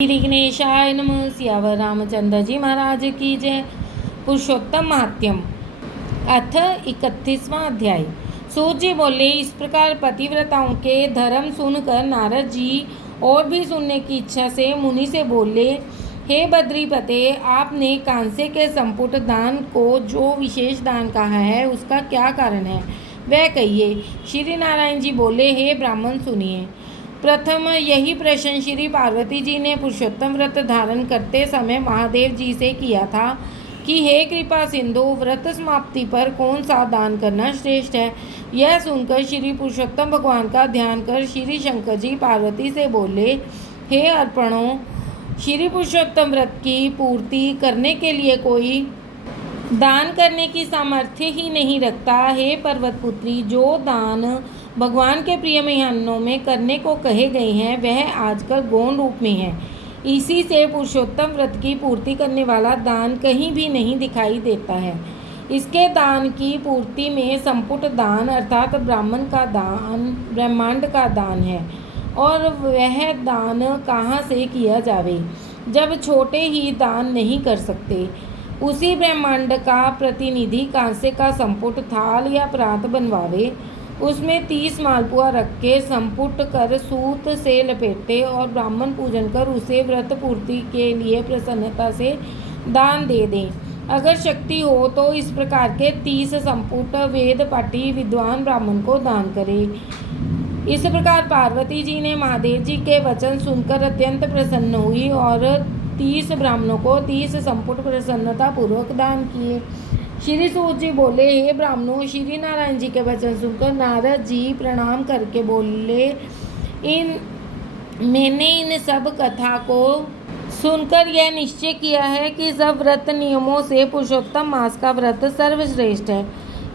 श्री गणेशाय नमः। सियावर रामचंद्र जी महाराज की जय। पुरुषोत्तम महात्म्यम अथ 31वां अध्याय। सूत जी बोले, इस प्रकार पतिव्रताओं के धर्म सुनकर नारद जी और भी सुनने की इच्छा से मुनि से बोले, हे बद्रीपते, आपने कांसे के संपुट दान को जो विशेष दान कहा है उसका क्या कारण है, वह कहिए। श्री नारायण जी बोले, हे ब्राह्मण सुनिए। प्रथम यही प्रश्न श्री पार्वती जी ने पुरुषोत्तम व्रत धारण करते समय महादेव जी से किया था कि हे कृपा सिंधु, व्रत समाप्ति पर कौन सा दान करना श्रेष्ठ है। यह सुनकर श्री पुरुषोत्तम भगवान का ध्यान कर श्री शंकर जी पार्वती से बोले, हे अर्पणों, श्री पुरुषोत्तम व्रत की पूर्ति करने के लिए कोई दान करने की सामर्थ्य ही नहीं रखता। हे पर्वत पुत्री, जो दान भगवान के प्रिय मेहमानों में करने को कहे गए हैं वह आजकल गौण रूप में है। इसी से पुरुषोत्तम व्रत की पूर्ति करने वाला दान कहीं भी नहीं दिखाई देता है। इसके दान की पूर्ति में संपुट दान अर्थात ब्राह्मण का दान, ब्रह्मांड का दान है। और वह दान कहाँ से किया जावे जब छोटे ही दान नहीं कर सकते। उसी ब्रह्मांड का प्रतिनिधि कांसे का संपुट थाल या परात बनवावे, उसमें 30 मालपुआ रख के संपुट कर सूत से लपेटे और ब्राह्मण पूजन कर उसे व्रत पूर्ति के लिए प्रसन्नता से दान दे दें। अगर शक्ति हो तो इस प्रकार के 30 संपुट वेद पाठी विद्वान ब्राह्मण को दान करे। इस प्रकार पार्वती जी ने महादेव जी के वचन सुनकर अत्यंत प्रसन्न हुई और 30 ब्राह्मणों को 30 संपुट प्रसन्नता पूर्वक दान किए। श्री सूत जी बोले, हे ब्राह्मणों, श्री नारायण जी के वचन सुनकर नारद जी प्रणाम करके बोले, मैंने इन सब कथा को सुनकर यह निश्चय किया है कि सब व्रत नियमों से पुरुषोत्तम मास का व्रत सर्वश्रेष्ठ है।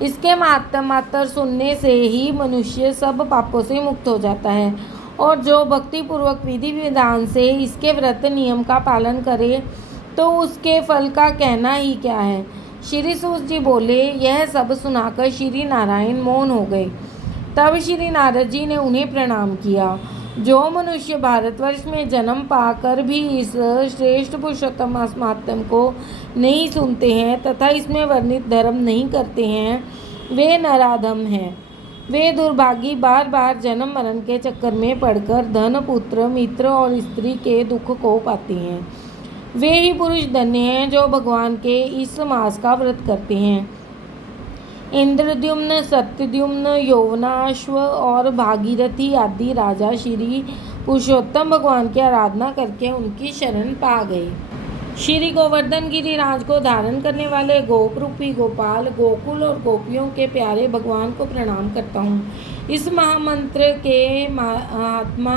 इसके मात्र सुनने से ही मनुष्य सब पापों से मुक्त हो जाता है और जो भक्ति पूर्वक विधि विधान से इसके व्रत नियम का पालन करे तो उसके फल का कहना ही क्या है। श्री सूत जी बोले, यह सब सुनाकर श्री नारायण मौन हो गए। तब श्री नारद जी ने उन्हें प्रणाम किया। जो मनुष्य भारतवर्ष में जन्म पाकर भी इस श्रेष्ठ पुरुषोत्तम महात्म्य को नहीं सुनते हैं तथा इसमें वर्णित धर्म नहीं करते हैं, वे नराधम हैं। वे दुर्भागी बार बार जन्म मरण के चक्कर में पड़कर धन, पुत्र, मित्र और स्त्री के दुख को पाते हैं। वे ही पुरुष धन्य हैं जो भगवान के इस मास का व्रत करते हैं। इंद्रद्युम्न, सत्यद्युम्न, यौवनाश्व और भागीरथी आदि राजा श्री पुरुषोत्तम भगवान की आराधना करके उनकी शरण पा गए। श्री गोवर्धन गिरिराज को धारण करने वाले गोप रूपी गोपाल, गोकुल और गोपियों के प्यारे भगवान को प्रणाम करता हूँ। इस महामंत्र के महात्मा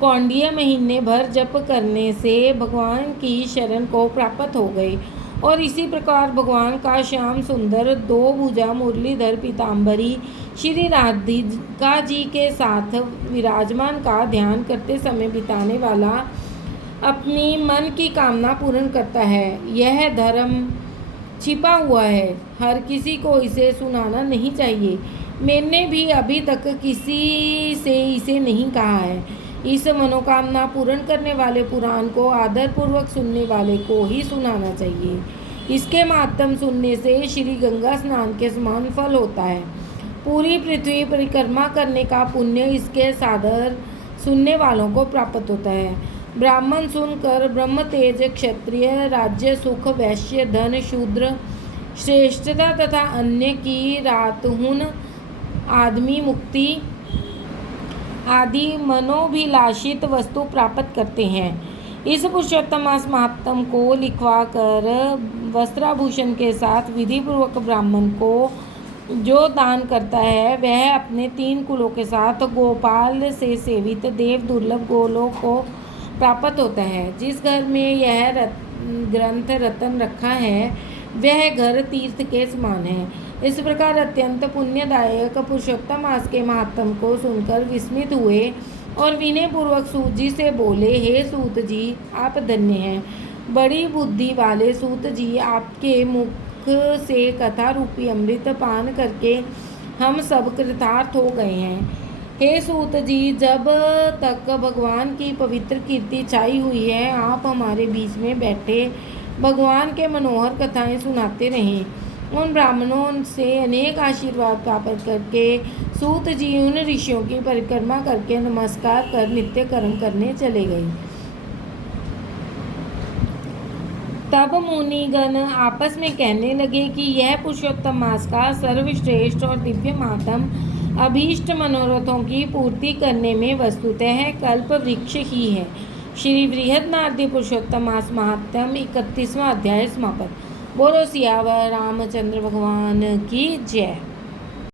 कौंडिय महीने भर जप करने से भगवान की शरण को प्राप्त हो गए और इसी प्रकार भगवान का श्याम सुंदर 2 भुजा मुरलीधर पीताम्बरी श्री राधिका जी के साथ विराजमान का ध्यान करते समय बिताने वाला अपनी मन की कामना पूर्ण करता है। यह धर्म छिपा हुआ है, हर किसी को इसे सुनाना नहीं चाहिए। मैंने भी अभी तक किसी से इसे नहीं कहा है। इस मनोकामना पूर्ण करने वाले पुराण को आदरपूर्वक सुनने वाले को ही सुनाना चाहिए। इसके माध्यम सुनने से श्री गंगा स्नान के समान फल होता है। पूरी पृथ्वी परिक्रमा करने का पुण्य इसके सादर सुनने वालों को प्राप्त होता है। ब्राह्मण सुनकर ब्रह्म तेज, क्षत्रिय राज्य सुख, वैश्य धन, शूद्र श्रेष्ठता तथा अन्य की रातहुन आदमी मुक्ति आदि मनोभिलाषित वस्तु प्राप्त करते हैं। इस पुरुषोत्तम महात्म्य को लिखवा कर वस्त्राभूषण के साथ विधि पूर्वक ब्राह्मण को जो दान करता है वह अपने 3 कुलों के साथ गोपाल से सेवित देव दुर्लभ गोलोक को प्राप्त होता है। जिस घर में यह ग्रंथ रतन रखा है वह घर तीर्थ के समान है। इस प्रकार अत्यंत पुण्यदायक पुरुषोत्तम मास के महात्म्य को सुनकर विस्मित हुए और विनय पूर्वक सूत जी से बोले, हे सूत जी, आप धन्य हैं। बड़ी बुद्धि वाले सूत जी, आपके मुख से कथा रूपी अमृत पान करके हम सब कृतार्थ हो गए हैं। हे सूत जी, जब तक भगवान की पवित्र कीर्ति छाई हुई है, आप हमारे बीच में बैठे भगवान के मनोहर कथाएं सुनाते रहें। उन ब्राह्मणों से अनेक आशीर्वाद प्राप्त करके सूत जी उन ऋषियों की परिक्रमा करके नमस्कार कर नित्य कर्म करने चले गए। तब मुनिगण आपस में कहने लगे कि यह पुरुषोत्तम मास का सर्वश्रेष्ठ और दिव्य मातम अभीष्ट मनोरथों की पूर्ति करने में वस्तुतः कल्प वृक्ष ही है। श्री बृहद पुरुषोत्तम मास महात्म 31वां अध्याय समाप्त। बोलो सियावर रामचंद्र भगवान की जय।